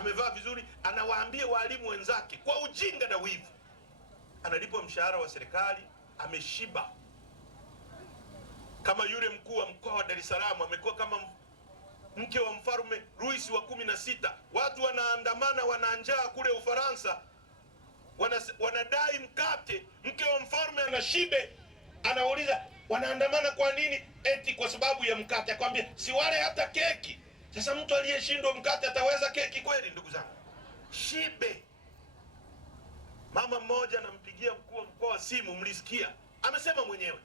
amevaa vizuri, anawaambia walimu wenzake kwa ujinga na wivu, analipwa mshahara wa serikali, ameshiba. Kama yule mkuu wa mkoa wa Dar es Salaam amekuwa kama mke wa mfalme Louis wa 16. Watu wanaandamana, wana njaa kule Ufaransa, wanadai mkate, mke wa mfalme anashibe, anauliza wanaandamana kwa nini? Eti kwa sababu ya mkate. Akwambia si wale hata keki. Sasa mtu aliyeshindwa mkate ataweza keki kweli? Ndugu zangu, shibe. Mama mmoja anampigia mkuu wa mkoa simu, mlisikia, amesema mwenyewe,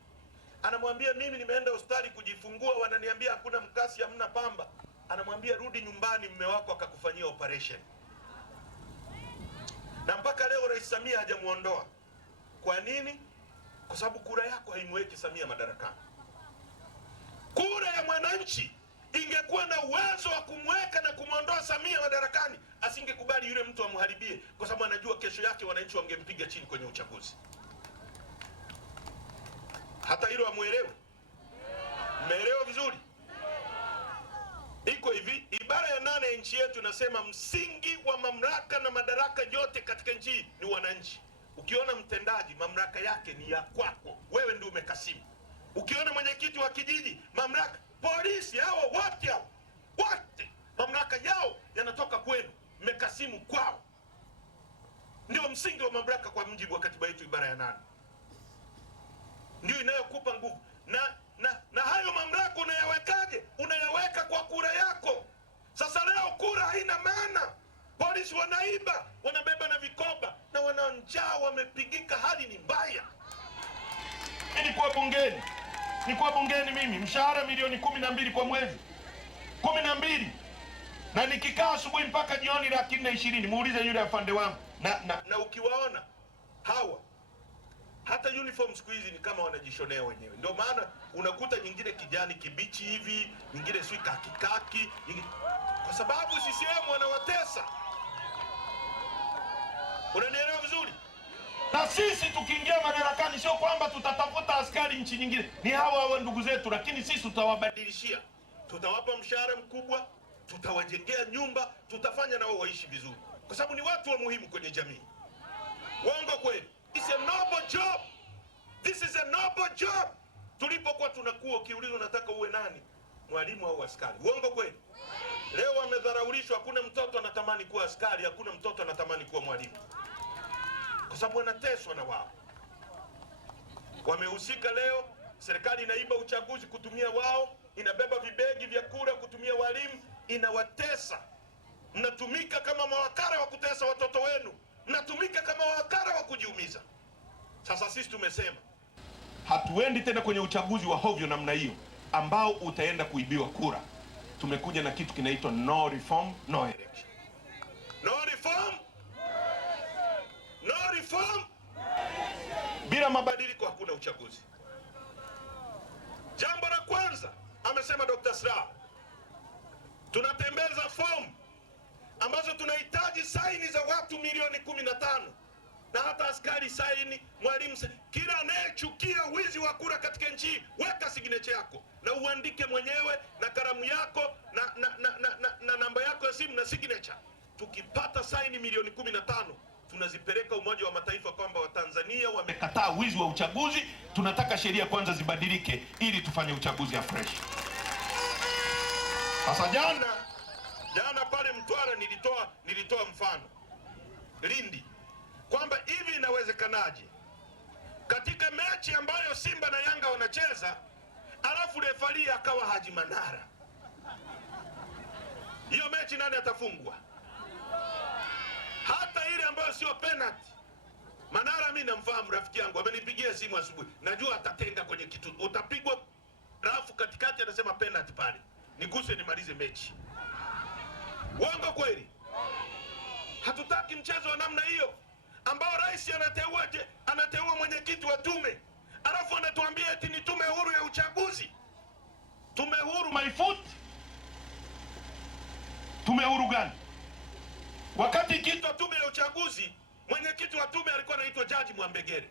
anamwambia mimi nimeenda hospitali kujifungua, wananiambia hakuna mkasi, hamna pamba. Anamwambia rudi nyumbani, mume wako akakufanyia operation. Na mpaka leo Rais Samia hajamuondoa. Kwa nini? Kwa sababu kura yako haimweki Samia madarakani. Kura ya mwananchi ingekuwa na uwezo wa kumweka na kumwondoa Samia madarakani, asingekubali yule mtu amharibie, kwa sababu anajua kesho yake wananchi wangempiga chini kwenye uchaguzi. Hata hilo amuelewe? Mmeelewa vizuri? Iko hivi, ibara ya 8 ya nchi yetu inasema msingi wa mamlaka na madaraka yote katika nchi ni wananchi. Ukiona mtendaji, mamlaka yake ni ya kwako, wewe ndio umekasimu. Ukiona mwenyekiti wa kijiji, mamlaka, polisi, hao wote mamlaka yao yanatoka kwenu, mmekasimu kwao. Ndio msingi wa mamlaka kwa mujibu wa katiba yetu, ibara ya 8. Ndio inayokupa nguvu. Na hayo mamlaka unayawekaje? Unayaweka kwa kura yako. Sasa leo kura haina maana. Polisi wanaiba, wanabeba na vikoba, na wana njaa, wamepigika, hali ni mbaya. Nilikuwa bungeni mimi, mshahara milioni 12 kwa mwezi. 12. Na nikikaa asubuhi mpaka jioni 420. Muulize yule afande wangu. Na ukiwaona hawa, hata uniform siku hizi ni kama wanajishonea wenyewe. Ndio maana unakuta nyingine kijani kibichi hivi, nyingine sui kaki, kwa sababu CCM wanawatesa. Unanielewa vizuri? Na sisi tukiingia madarakani, sio kwamba tutatafuta askari nchi nyingine, ni hawa ndugu zetu, lakini sisi tutawabadilishia. Tutawapa mshahara mkubwa, tutawajengea nyumba, tutafanya nao waishi vizuri, kwa sababu ni watu wa muhimu kwenye jamii. Uongo kweli? It's a noble job. This is a noble job. Tulipokuwa tunakuwa, ukiulizwa unataka uwe nani, mwalimu au askari? Uongo kweli? Leo wamedharaulishwa, hakuna mtoto anatamani kuwa askari, hakuna mtoto anatamani kuwa mwalimu, kwa sababu wanateswa na wao. Wamehusika leo, serikali inaiba uchaguzi kutumia wao, inabeba vibegi vya kura kutumia walimu, inawatesa. Mnatumika kama mawakala wa kutesa watoto wenu, mnatumika kama mawakala wa kujiumiza. Sasa sisi tumesema hatuendi tena kwenye uchaguzi wa hovyo namna hiyo ambao utaenda kuibiwa kura. Tumekuja na kitu kinaitwa no reform no election. No reform, no reform, bila mabadiliko hakuna uchaguzi. Jambo la kwanza amesema Dr. Slaa, tunatembeza fomu ambazo tunahitaji saini za watu milioni 15, na hata askari saini, mwalimu saini. Kila anayechukia wizi wa kura katika nchi, weka signature yako na uandike mwenyewe na kalamu yako na namba yako ya simu na signature. Tukipata saini milioni 15, tunazipeleka Umoja wa Mataifa kwamba Watanzania wamekataa wizi wa uchaguzi. Tunataka sheria kwanza zibadilike ili tufanye uchaguzi fresh. Sasa jana pale Mtwara nilitoa mfano Lindi, kwamba hivi inawezekanaje katika mechi ambayo Simba na Yanga wanacheza, alafu refari akawa Haji Manara? Hiyo mechi nani atafungwa? Hata ile ambayo sio penalty. Manara mimi namfahamu, rafiki yangu, amenipigia simu asubuhi, najua atatenga kwenye kitu, utapigwa rafu katikati, anasema penalty pale, niguse nimalize mechi. Uongo kweli? Hatutaki mchezo wa namna hiyo ambao rais anateua mwenyekiti wa tume, alafu anatuambia eti ni tume huru ya uchaguzi. Tume huru maifuti? Tume huru gani? Wakati ikiitwa tume ya uchaguzi, mwenyekiti wa tume alikuwa anaitwa Jaji Mwambegere.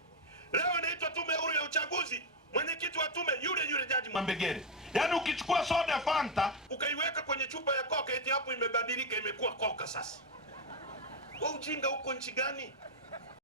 Leo inaitwa tume huru ya uchaguzi, mwenyekiti wa tume yule Jaji Mwambegere. Yaani ukichukua soda Fanta ukaiweka kwenye chupa ya Coca, eti hapo imebadilika, imekuwa Coca sasa. Wa ujinga huko nchi gani?